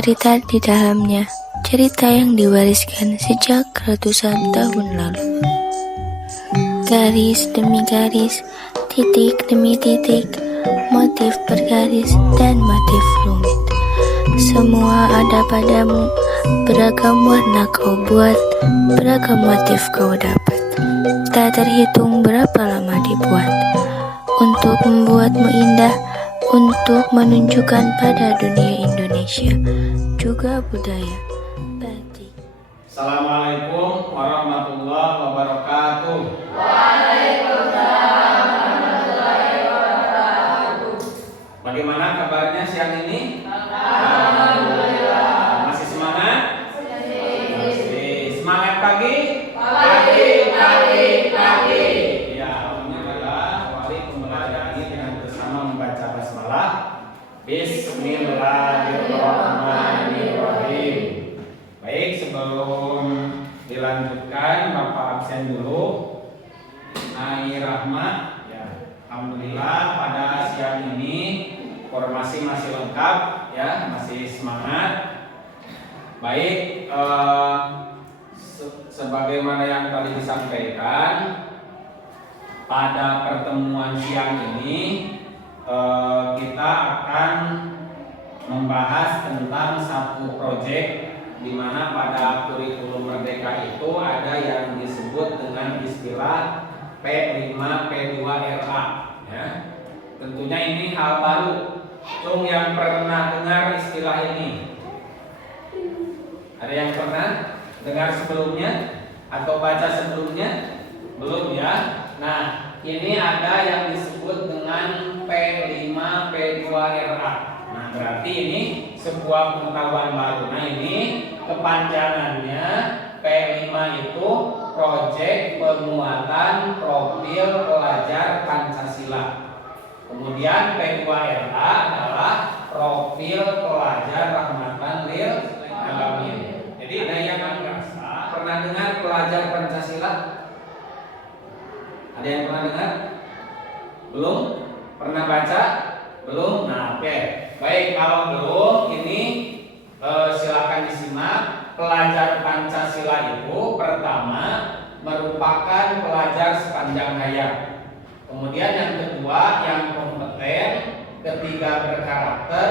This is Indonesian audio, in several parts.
cerita di dalamnya, cerita yang diwariskan sejak ratusan tahun lalu. Garis demi garis, titik demi titik, motif bergaris dan motif rumit. Semua ada padamu, beragam warna kau buat, beragam motif kau dapat. Tak terhitung berapa lama dibuat, untuk membuatmu indah, untuk menunjukkan pada dunia Indonesia, juga budaya batik. Assalamualaikum warahmatullahi wabarakatuh. Waalaikumsalam warahmatullahi wabarakatuh. Bagaimana kabarnya siang ini? Alhamdulillah. Masih semangat? Masih. Semangat pagi? Pagi. Ya, awalnya adalah awali pembelajaran ini dengan bersama membaca basmalah. Bismillahirrahmanirrahim. Baik, sebelum dilanjutkan, Bapak absen dulu. Ai Rahmat, ya. Alhamdulillah pada siang ini formasi masih lengkap, ya, masih semangat. Baik, sebagaimana yang tadi disampaikan pada pertemuan siang ini, kita akan membahas tentang satu proyek di mana pada kurikulum Merdeka itu ada yang disebut dengan istilah P5 P2RA, ya. Tentunya ini hal baru. Cung yang pernah dengar istilah ini? Ada yang pernah dengar sebelumnya atau baca sebelumnya? Belum, ya. Nah, ini ada yang disebut dengan P5 P2RA. Nah, berarti ini sebuah pengetahuan baru. Nah, ini kepanjangannya P5 itu Proyek Penguatan Profil Pelajar Pancasila. Kemudian P2RA adalah Profil Pelajar Rahmatan lil Alamin. Jadi ada yang merasa pernah dengar pelajar Pancasila? Ada yang pernah dengar? Belum? Pernah baca? Belum? Nah, oke. Baik, kalau belum, ini silakan disimak. Pelajar Pancasila itu pertama merupakan pelajar sepanjang hayat. Kemudian yang kedua yang kompeten, ketiga berkarakter,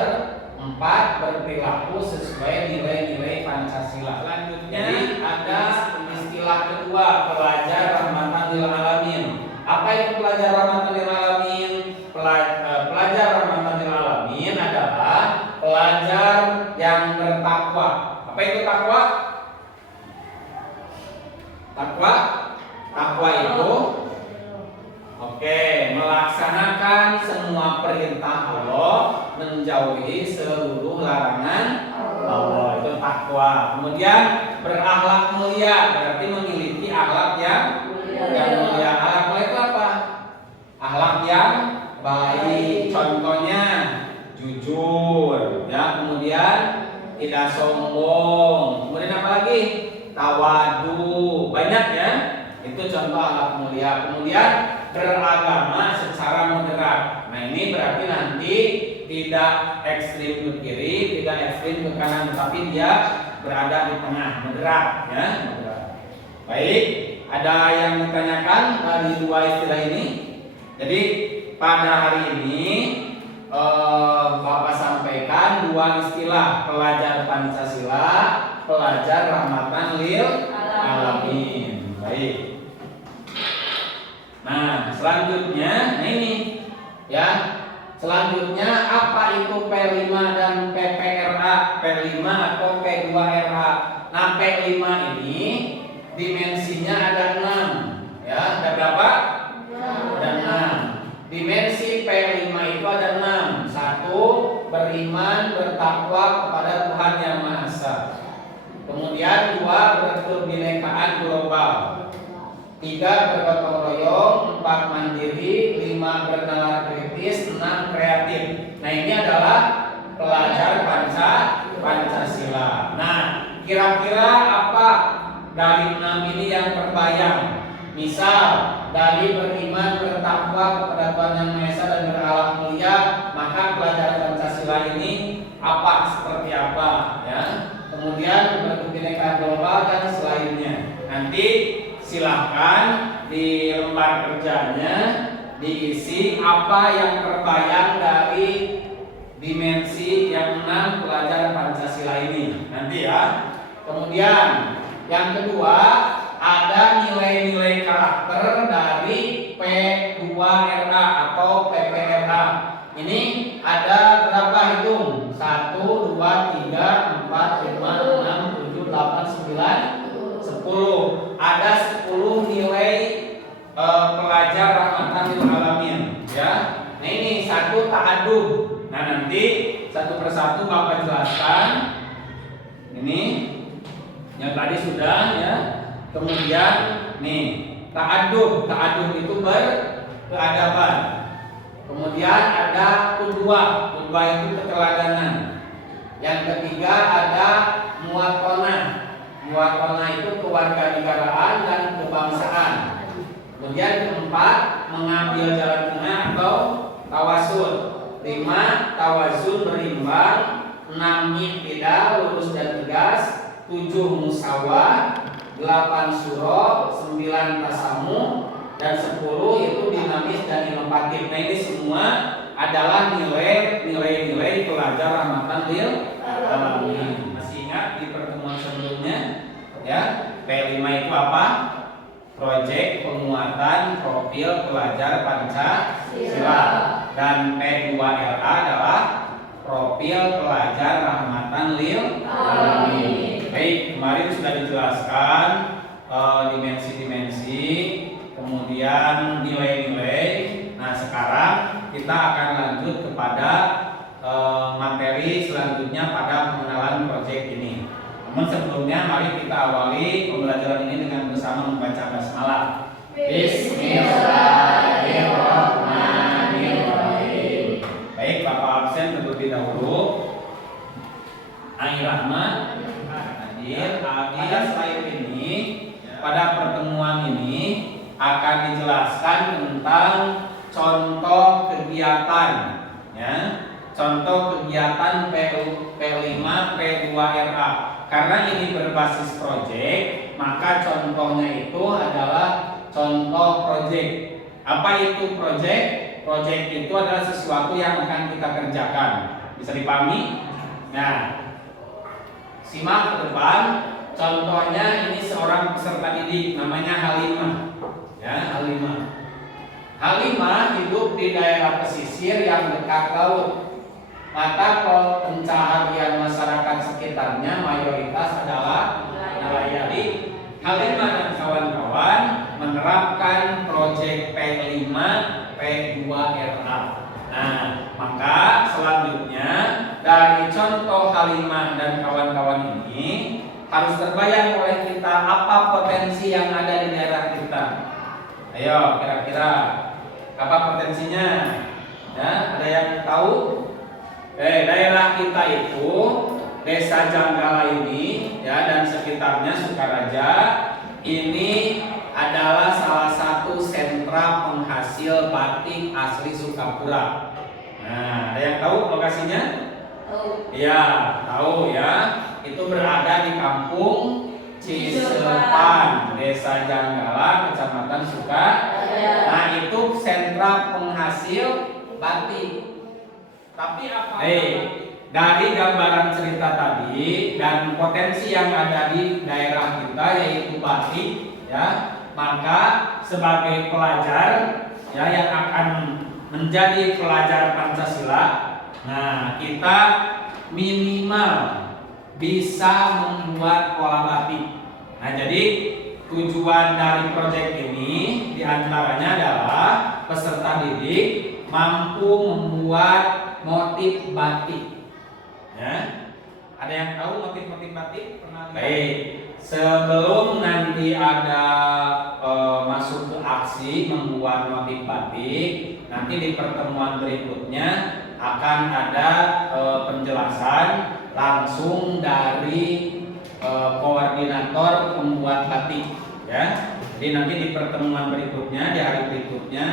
empat berperilaku sesuai nilai-nilai Pancasila. Selanjutnya ada istilah kedua, pelajar rahmatan lil alamin. Apa itu pelajar rahmatan lil alamin? Pelajar rahmatan lil alamin adalah pelajar yang bertakwa. Apa itu takwa? Takwa itu melaksanakan semua perintah Allah, menjauhi seluruh larangan Allah, itu takwa. Kemudian berakhlak mulia, berarti memiliki akhlak yang mulia. Akhlak mulia itu apa? Akhlak yang baik. Contohnya jujur, ya. Kemudian tidak sombong. Kemudian apa lagi? Tawadu. Banyak, ya. Itu contoh akhlak mulia. Kemudian beragama secara moderat. Nah, ini berarti nanti tidak ekstrim ke kiri, tidak ekstrim ke kanan, tapi dia berada di tengah, moderat, ya, moderat. Baik, ada yang ditanyakan dari dua istilah ini. Jadi pada hari ini Bapak sampaikan dua istilah, pelajar Pancasila, pelajar rahmatan lil alamin. Baik. Nah, selanjutnya, ini, ya. Selanjutnya apa itu P5 dan PPRA? P5 atau P2RA. Nah, P5 ini dimensinya ada 6, ya. Ada berapa? Ada 6. Dimensi P5 itu ada 6. 1. Beriman, bertakwa kepada Tuhan Yang Maha Esa. Kemudian 2. Berkebinekaan global. 3. Bergotong royong. 4. Mandiri. 5. Bernalar kritis. 6. Kreatif. Nah, ini adalah pelajar Pancasila. Nah, kira-kira apa dari 6 ini yang terbayang? Misal dari beriman, bertakwa kepada Tuhan Yang Maha Esa dan berakhlak mulia, maka pelajar Pancasila ini apa seperti apa ya. Kemudian berkebinekaan global dan selainnya. Nanti silahkan di lembar kerjanya diisi apa yang terbayang dari dimensi yang 6 pelajaran Pancasila ini nanti ya. Kemudian yang kedua ada nilai-nilai karakter dari P2RA atau PPRA. Ini ada berapa hitung? 1, 2, 3, 4, 5, 6, 7, 8, 9, 10. Ada 10 nilai pelajar rahmatan lil alamin ya. Nah ini satu ta'adub. Nah nanti satu persatu Bapak jelaskan. Ini yang tadi sudah ya. Kemudian nih ta'adub. Ta'adub itu berkeadaban. Kemudian ada qudwah. Qudwah itu keteladanan. Yang ketiga ada muwatonah. Muwatonah itu kewarganegaraan dan kebangsaan. Kemudian keempat mengambil jalan tengah atau tawasul. 5 tawazun berimbang. 6 iktidal lurus dan tegas. 7 musawah. 8 suro. 9 tasamu. Dan 10 itu dinamis dan inovatif. Nah ini semua adalah nilai-nilai pelajar rahmatan lil alamin. Masih ingat di pertemuan sebelumnya ya, P5 itu apa? Proyek penguatan profil pelajar Pancasila. Dan P2RA adalah profil pelajar rahmatan lil alamin. Baik, kemarin sudah dijelaskan dimensi-dimensi, kemudian nilai-nilai. Nah sekarang kita akan lanjut kepada materi selanjutnya pada pengenalan proyek ini. Namun sebelumnya mari kita awali pembelajaran ini dengan bersama membaca basmalah. Bismillahirrahmanirrahim. Baik, Bapak absen terlebih dahulu. Airahma hadir. Pada slide ini, pada pertemuan ini akan dijelaskan tentang contoh kegiatan ya. Contoh kegiatan P5 P2RA. Karena ini berbasis proyek, maka contohnya itu adalah contoh proyek. Apa itu proyek? Proyek itu adalah sesuatu yang akan kita kerjakan. Bisa dipahami? Nah, simak ke depan. Contohnya ini seorang peserta didik namanya Halimah. Ya, Halimah. Halimah hidup di daerah pesisir yang dekat laut. Mata pencaharian masyarakat sekitarnya mayoritas adalah nelayan. Halimah dan kawan-kawan menerapkan proyek P5 P2RA. Nah, maka selanjutnya dari contoh Halimah dan kawan-kawan ini harus terbayang oleh kita apa potensi yang ada di daerah kita. Ayo, kira-kira apa potensinya? Ya, ada yang tahu? Daerah kita itu Desa Janggala ini ya dan sekitarnya Sukaraja ini adalah salah satu sentra penghasil batik asli Sukapura. Nah, ada yang tahu lokasinya? Tahu. Ya, tahu ya. Itu berada di Kampung Cisepan, Desa Janggala, Kecamatan Sukaraja. Nah, itu sentra penghasil batik. Tapi apa? Dari gambaran cerita tadi dan potensi yang ada di daerah kita yaitu batik, ya, maka sebagai pelajar ya yang akan menjadi pelajar Pancasila, nah kita minimal bisa membuat pola batik. Nah jadi tujuan dari proyek ini diantaranya adalah peserta didik mampu membuat motif batik. Ya, ada yang tahu motif-motif batik? Pernah? Baik. Sebelum nanti ada masuk ke aksi membuat motif batik, nanti di pertemuan berikutnya akan ada penjelasan langsung dari koordinator pembuat batik. Ya, jadi nanti di pertemuan berikutnya, di hari berikutnya,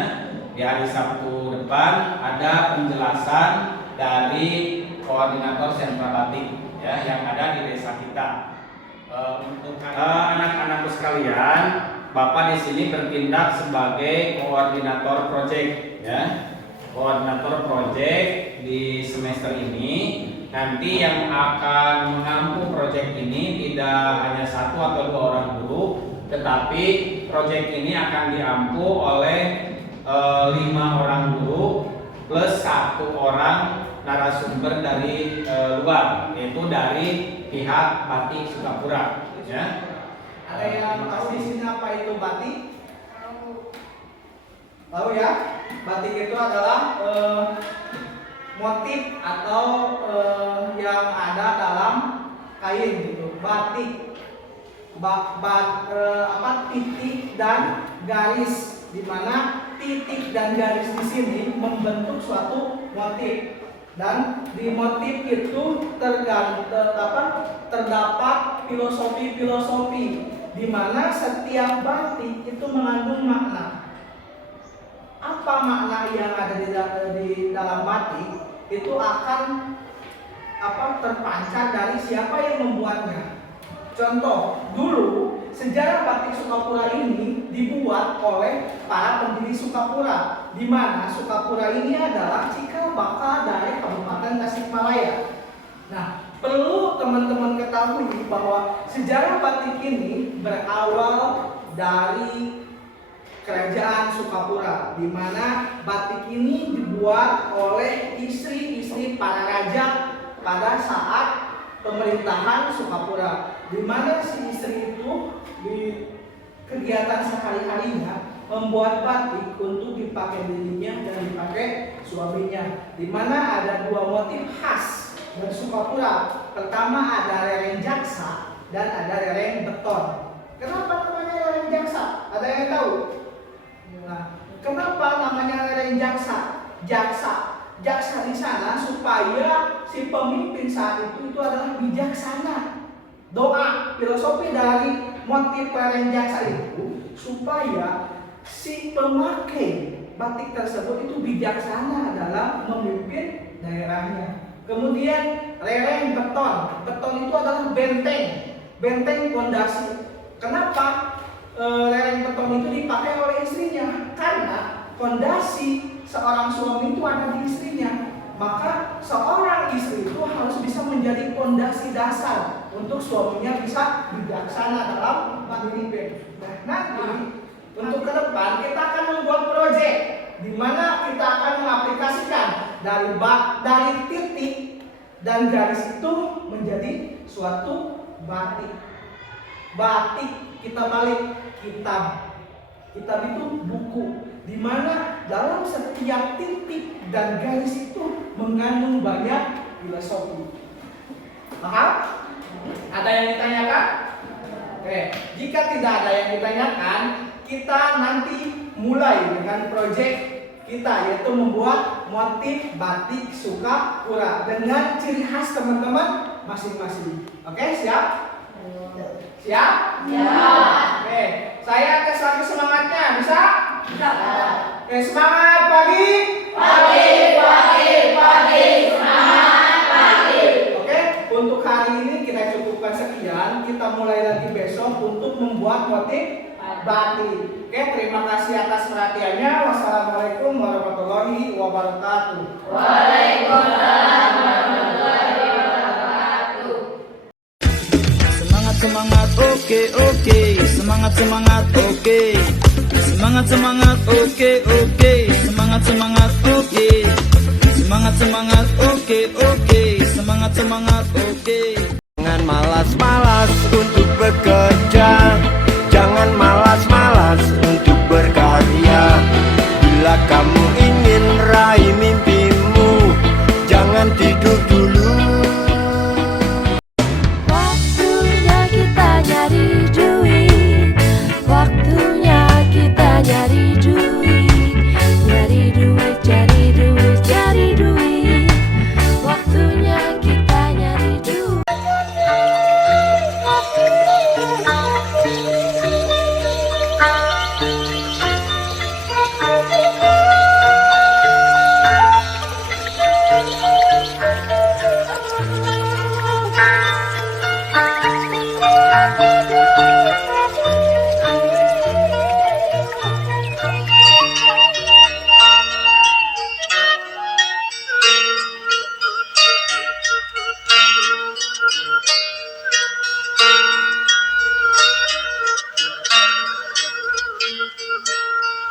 di hari Sabtu depan ada penjelasan dari koordinator sentra batik ya yang ada di desa kita. Untuk anak-anakku sekalian, Bapak di sini bertindak sebagai koordinator proyek ya. Koordinator proyek di semester ini. Nanti yang akan mengampu proyek ini tidak hanya 1 atau 2 orang guru, tetapi proyek ini akan diampu oleh 5 orang guru plus 1 orang narasumber dari luar, yaitu dari pihak Batik Sukapura. Ya. Ada yang tahu di sini apa itu batik? Tahu ya? Batik itu adalah motif atau yang ada dalam kain gitu. Batik, titik dan garis, di mana titik dan garis di sini membentuk suatu motif. Dan di motif itu terdapat filosofi-filosofi, di mana setiap batik itu mengandung makna. Apa makna yang ada di dalam batik itu akan terpancar dari siapa yang membuatnya. Contoh, dulu sejarah batik Sukapura ini dibuat oleh para pendiri Sukapura, di mana Sukapura ini adalah cikal bakal dari Kabupaten Tasikmalaya. Nah, perlu teman-teman ketahui bahwa sejarah batik ini berawal dari Kerajaan Sukapura, di mana batik ini dibuat oleh istri-istri para raja pada saat pemerintahan Sukapura, di mana si istri itu di kegiatan sehari-harinya membuat batik untuk dipakai dirinya dan dipakai suaminya, di mana ada 2 motif khas dari Sukapura. Pertama ada lereng jaksa dan ada lereng beton. Kenapa namanya lereng jaksa? Ada yang tahu? Nah, kenapa namanya lereng jaksa? Jaksa di sana supaya si pemimpin saat itu adalah bijaksana. Doa filosofi dari motif lereng jaksa itu supaya si pemakai batik tersebut itu bijaksana dalam memimpin daerahnya. Kemudian lereng beton. Beton itu adalah benteng pondasi. Kenapa lereng beton itu dipakai oleh istrinya? Karena fondasi seorang suami itu ada di istrinya. Maka seorang istri itu harus bisa menjadi fondasi dasar untuk suaminya bisa bijaksana dalam memimpin. Nah, nanti untuk ke depan kita akan membuat proyek di mana kita akan mengaplikasikan dari titik dan garis itu menjadi suatu batik. Batik kita balik kitab. Kitab itu buku, di mana dalam setiap titik dan garis itu mengandung banyak filosofi. Paham? Ada yang ditanyakan? Oke, jika tidak ada yang ditanyakan, kita nanti mulai dengan proyek kita, yaitu membuat motif batik Sukapura dengan ciri khas teman-teman masing-masing. Oke, siap? Siap? Ya. Oke, saya tes lagi semangatnya, bisa? Bisa. Oke, semangat pagi. Semangat pagi. Oke, untuk hari ini kita cukupkan sekian. Kita mulai lagi besok untuk membuat motif batik. Oke, terima kasih atas perhatiannya. Wassalamualaikum warahmatullahi wabarakatuh. Waalaikumsalam warahmatullahi wabarakatuh. Semangat, oke. Semangat, oke. Semangat, oke. Semangat, oke. Semangat, oke. Semangat, oke. Jangan malas-malas untuk